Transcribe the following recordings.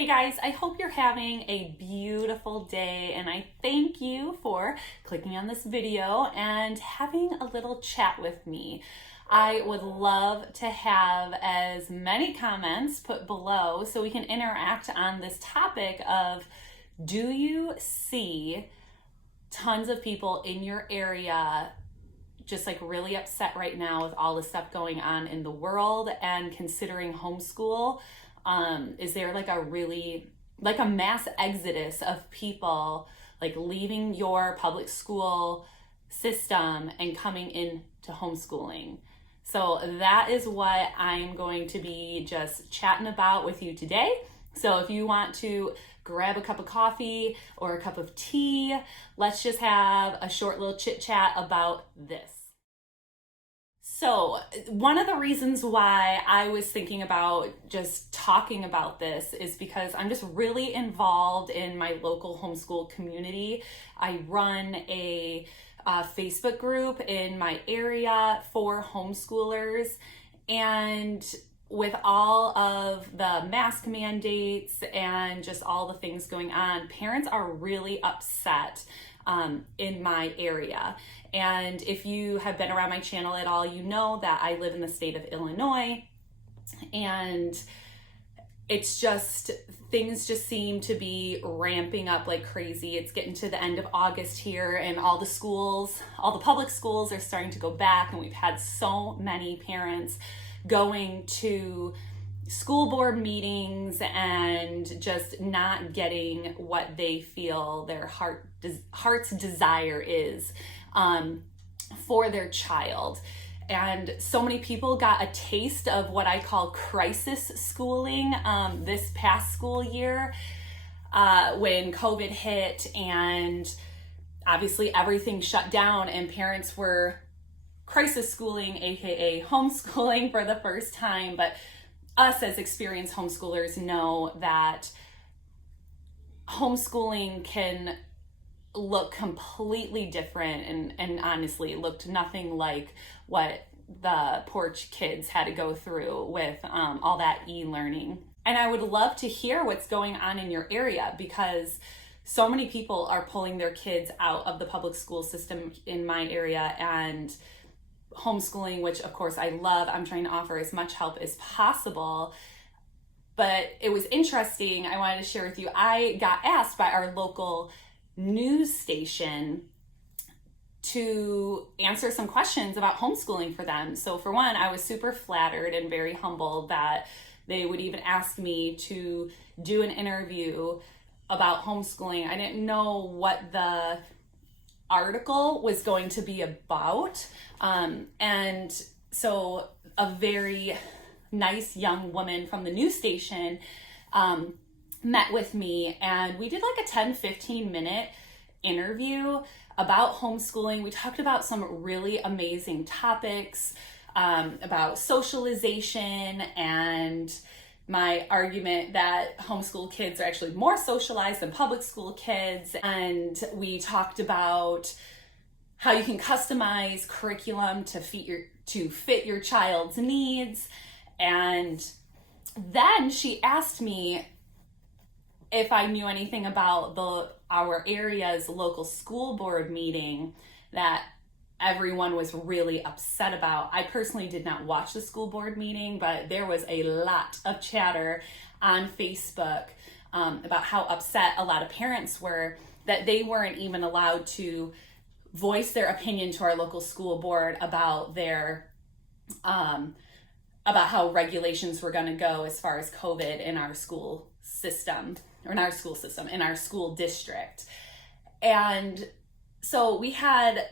Hey guys, I hope you're having a beautiful day, and I thank you for clicking on this video and having a little chat with me. I would love to have as many comments put below so we can interact on this topic of, do you see tons of people in your area just like really upset right now with all the stuff going on in the world and considering homeschool? Is there like a mass exodus of people like leaving your public school system and coming into homeschooling? So that is what I'm going to be just chatting about with you today. So if you want to grab a cup of coffee or a cup of tea, let's just have a short little chit chat about this. So one of the reasons why I was thinking about just talking about this is because I'm just really involved in my local homeschool community. I run a Facebook group in my area for homeschoolers, and with all of the mask mandates and just all the things going on, parents are really upset in my area. And if you have been around my channel at all, you know that I live in the state of Illinois, and it's just, things just seem to be ramping up like crazy. It's getting to the end of August here, and all the public schools are starting to go back, and we've had so many parents going to school board meetings and just not getting what they feel their heart's desire is for their child. And so many people got a taste of what I call crisis schooling this past school year when COVID hit, and obviously everything shut down, and parents were crisis schooling, aka homeschooling, for the first time. But us as experienced homeschoolers know that homeschooling can look completely different, and honestly looked nothing like what the poor kids had to go through with all that e-learning. And I would love to hear what's going on in your area, because so many people are pulling their kids out of the public school system in my area and homeschooling, which of course I love. I'm trying to offer as much help as possible. But it was interesting, I wanted to share with you, I got asked by our local news station to answer some questions about homeschooling for them. So for one, I was super flattered and very humbled that they would even ask me to do an interview about homeschooling. I didn't know what the article was going to be about. And so a very nice young woman from the news station met with me, and we did like a 10-15 minute interview about homeschooling. We talked about some really amazing topics about socialization and my argument that homeschool kids are actually more socialized than public school kids. And we talked about how you can customize curriculum to fit your child's needs. And then she asked me if I knew anything about our area's local school board meeting that everyone was really upset about. I personally did not watch the school board meeting, but there was a lot of chatter on Facebook about how upset a lot of parents were that they weren't even allowed to voice their opinion to our local school board about about how regulations were going to go as far as COVID in our school system, in our school district. And so we had,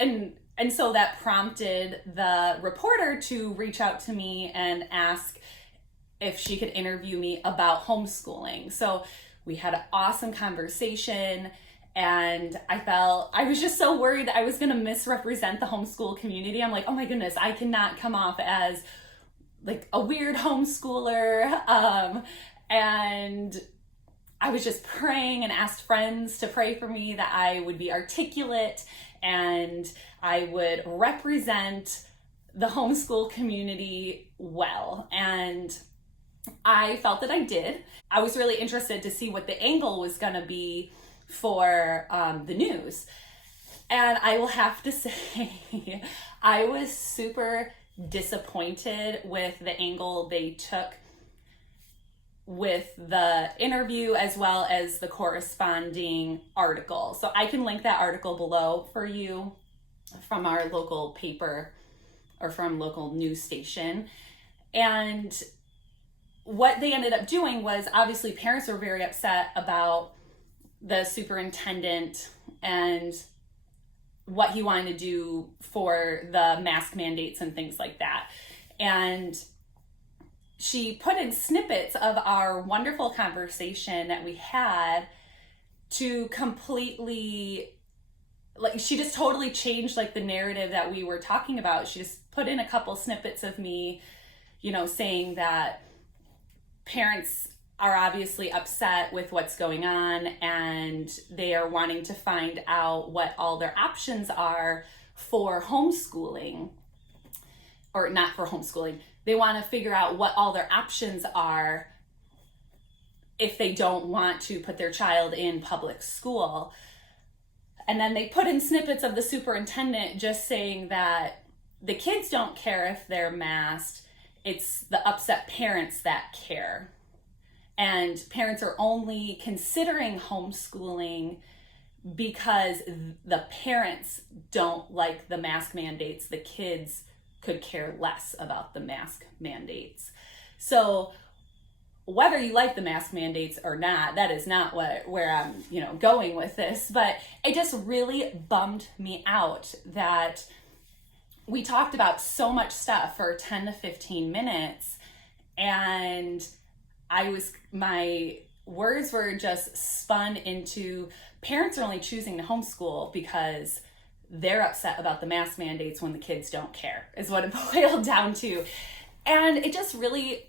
and so that prompted the reporter to reach out to me and ask if she could interview me about homeschooling. So we had an awesome conversation, and I was just so worried that I was going to misrepresent the homeschool community. I'm like, oh my goodness, I cannot come off as like a weird homeschooler. And I was just praying and asked friends to pray for me that I would be articulate and I would represent the homeschool community well. And I felt that I did. I was really interested to see what the angle was going to be for the news. And I will have to say, I was super disappointed with the angle they took with the interview as well as the corresponding article. So I can link that article below for you from our local paper or from local news station. And what they ended up doing was, obviously parents were very upset about the superintendent and what he wanted to do for the mask mandates and things like that. And she put in snippets of our wonderful conversation that we had to completely, like, she just totally changed like the narrative that we were talking about. She just put in a couple snippets of me, you know, saying that parents are obviously upset with what's going on and they are wanting to find out what all their options are for homeschooling, or not for homeschooling. They want to figure out what all their options are if they don't want to put their child in public school. And then they put in snippets of the superintendent just saying that the kids don't care if they're masked, it's the upset parents that care. And parents are only considering homeschooling because the parents don't like the mask mandates. The kids could care less about the mask mandates. So whether you like the mask mandates or not, that is not where I'm, going with this, but it just really bummed me out that we talked about so much stuff for 10 to 15 minutes and my words were just spun into parents are only choosing to homeschool because they're upset about the mask mandates when the kids don't care, is what it boiled down to. And it just really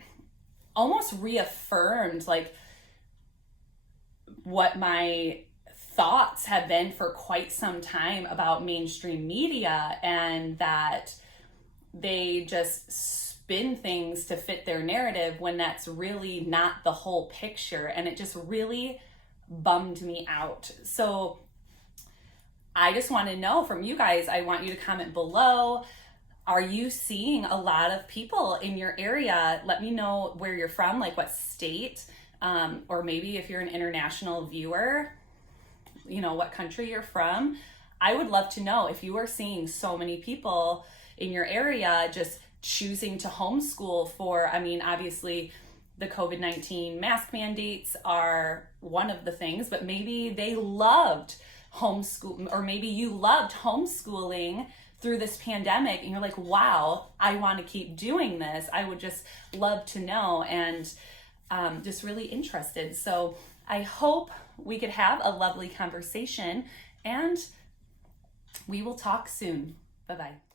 almost reaffirmed like what my thoughts have been for quite some time about mainstream media, and that they just spin things to fit their narrative when that's really not the whole picture. And it just really bummed me out. So I just want to know from you guys, I want you to comment below. Are you seeing a lot of people in your area? Let me know where you're from, like what state, or maybe if you're an international viewer, what country you're from. I would love to know if you are seeing so many people in your area just choosing to homeschool for, obviously the COVID-19 mask mandates are one of the things, but maybe they loved homeschool, or maybe you loved homeschooling through this pandemic and you're like, wow, I want to keep doing this. I would just love to know, and just really interested. So I hope we could have a lovely conversation, and we will talk soon. Bye-bye.